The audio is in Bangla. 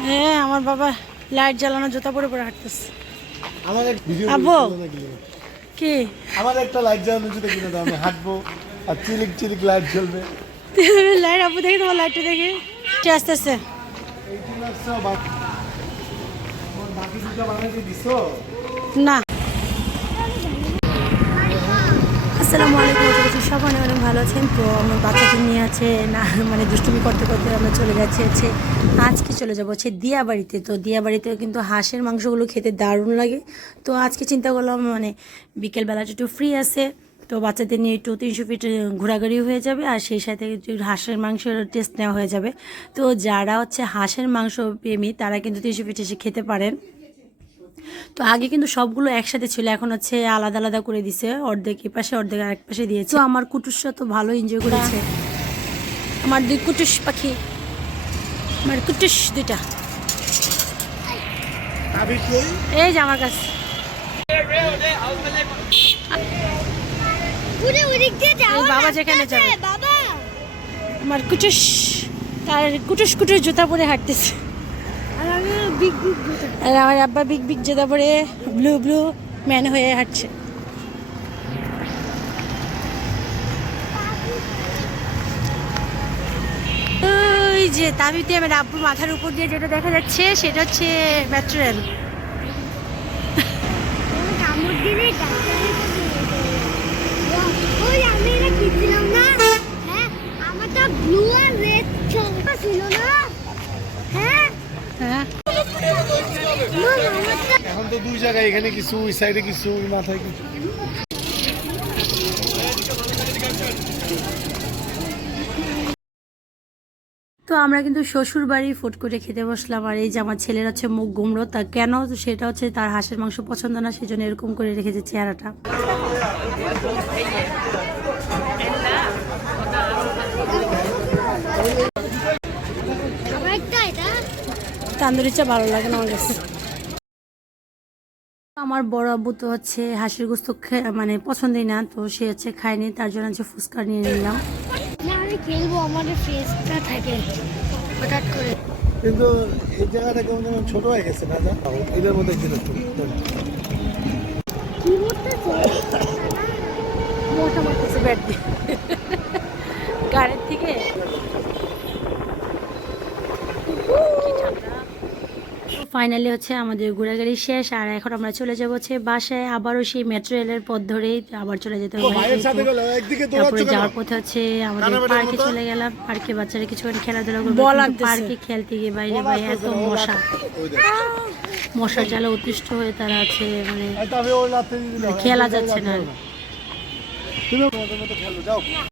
হ্যাঁ আমার বাবা লাইট জ্বালানো জুতা পরে পরে হাঁটতেছে। আমাদের ভিডিও আব্বু কি আমার একটা লাইট জ্বালানো জুতা কিনে দাও, আমি হাঁটবো আর চিলিক চিলিক লাইট জ্বলবে। লাইট আব্বু দেখি তোমার লাইটটা দেখি আস্তে আস্তে। বাকি দুটো বানাতে দিছো না। আসসালামু আলাইকুম, সব অনেক ভালো আছেন। তো আমার বাচ্চাকে নিয়ে আছে না মানে দুষ্টুমি করতে করতে আমরা চলে যাচ্ছি আজকে চলে যাবো দিয়াবাড়িতে। তো দিয়াবাড়িতে কিন্তু হাঁসের মাংসগুলো খেতে দারুণ লাগে। তো আজকে চিন্তা করলাম মানে বিকেলবেলাটা একটু ফ্রি আছে, তো বাচ্চাদের নিয়ে একটু 300 ফিট ঘোরাঘুরি হয়ে যাবে আর সেই সাথে হাঁসের মাংসের টেস্ট নেওয়া হয়ে যাবে। তো যারা হচ্ছে হাঁসের মাংস প্রেমী তারা কিন্তু 300 ফিট এসে খেতে পারেন। তো আগে কিন্তু সবগুলো একসাথে ছিল, এখন হচ্ছে আলাদা আলাদা করে দিছে, অর্ধেক এই পাশে অর্ধেক আরেক পাশে দিয়েছে। তো আমার কুটুসরা তো ভালো এনজয় করেছে, আমার দুই কুটুস পাখি, আমার কুটুস দুইটা এই যে আমার কাছে। বাবা যেখানে যাবে আমার কুটুস, তার কুটুস কুটুস জুতা পরে হাঁটতেছে আর আমার আব্বা বিগ বিগ জুতা পরে ব্লু ব্লু ম্যান হয়ে হাঁটছে। ওই যে তাবিতে আমার আব্বুর মাথার উপর দিয়ে যেটা দেখা যাচ্ছে সেটা হচ্ছে মেট্রো রেল। এখন তো দুই জায়গায়, এখানে কিছু ওই সাইডে কিছু ওই মাথায় কিছু। তো আমরা কিন্তু শ্বশুর বাড়ি ফুট করে খেতে বসলাম, আর এই যে আমার ছেলের হচ্ছে মুখ গুমড়ো, তা কেন সেটা হচ্ছে তার হাঁসের মাংস পছন্দ না, সেই জন্য এরকম করে রেখেছে চেহারাটা। তান্দুরি চা ভালো লাগে না আমার কাছে। আমার বড় আব্বু তো হচ্ছে হাঁসের গোস্ত মানে পছন্দই না, তো সে হচ্ছে খায়নি, তার জন্য হচ্ছে ফুচকা নিয়ে নিলাম। আমি খেলবো, আমাদের ফেসটা থাকে হঠাৎ করে, কিন্তু এই জায়গাটা কেমন যেন ছোট হয়ে গেছে না, এটার মধ্যে ছিল কি করতেছে মোটা মারতেছে ব্যাট দিয়ে গাড়ির থেকে। ফাইনালি হচ্ছে আমাদের ঘোরাঘুরি শেষ, আর এখন আমরা চলে যাবো হচ্ছে বাসায়। আবারও সেই মেট্রো রেলের পথ ধরেই আবার চলে যেতে হবে। তারপরে যাওয়ার পথে হচ্ছে আমাদের পার্কে চলে গেলাম, পার্কে বাচ্চারা কিছুক্ষণ খেলাধুলা করবে। পার্কে খেলতে গিয়ে বাইরে ভাই এত মশার জ্বালা অতিষ্ঠ হয়ে তারা আছে, মানে খেলা যাচ্ছে না।